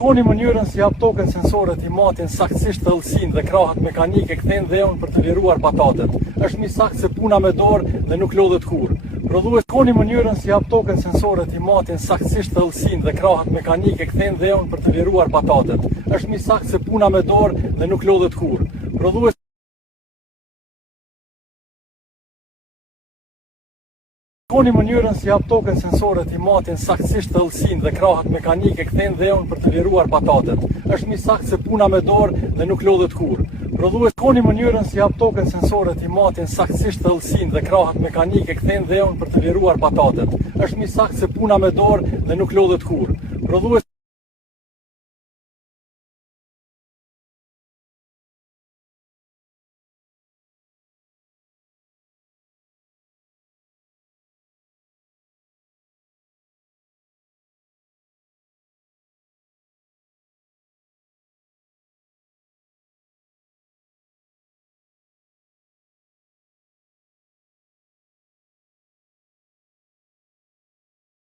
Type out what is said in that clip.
Shikoni mënyrën si hap tokën sensorët i matin saktësisht thellësinë dhe krahat mekanike kthejnë dheun për të liruar patatet. Është më saktë se puna me dorë dhe nuk lodhet kurrë. Shikoni mënyrën si hap tokën sensorët i matin saktësisht thellësinë dhe krahat mekanike kthejnë dheun për të liruar patatet. Është më saktë se puna me dorë dhe nuk lodhet kurrë. Shikoni mënyrën si hap tokën sensorët i matin saktësisht thellësinë dhe krahat mekanike kthejnë dheun për të liruar patatet. Është më saktë se puna me dorë dhe nuk lodhet kurrë. Shikoni mënyrën si hap tokën sensorët i matin saktësisht thellësinë dhe krahat mekanike kthejnë dheun për të liruar patatet. Është më saktë se puna me dorë dhe nuk lodhet kurrë.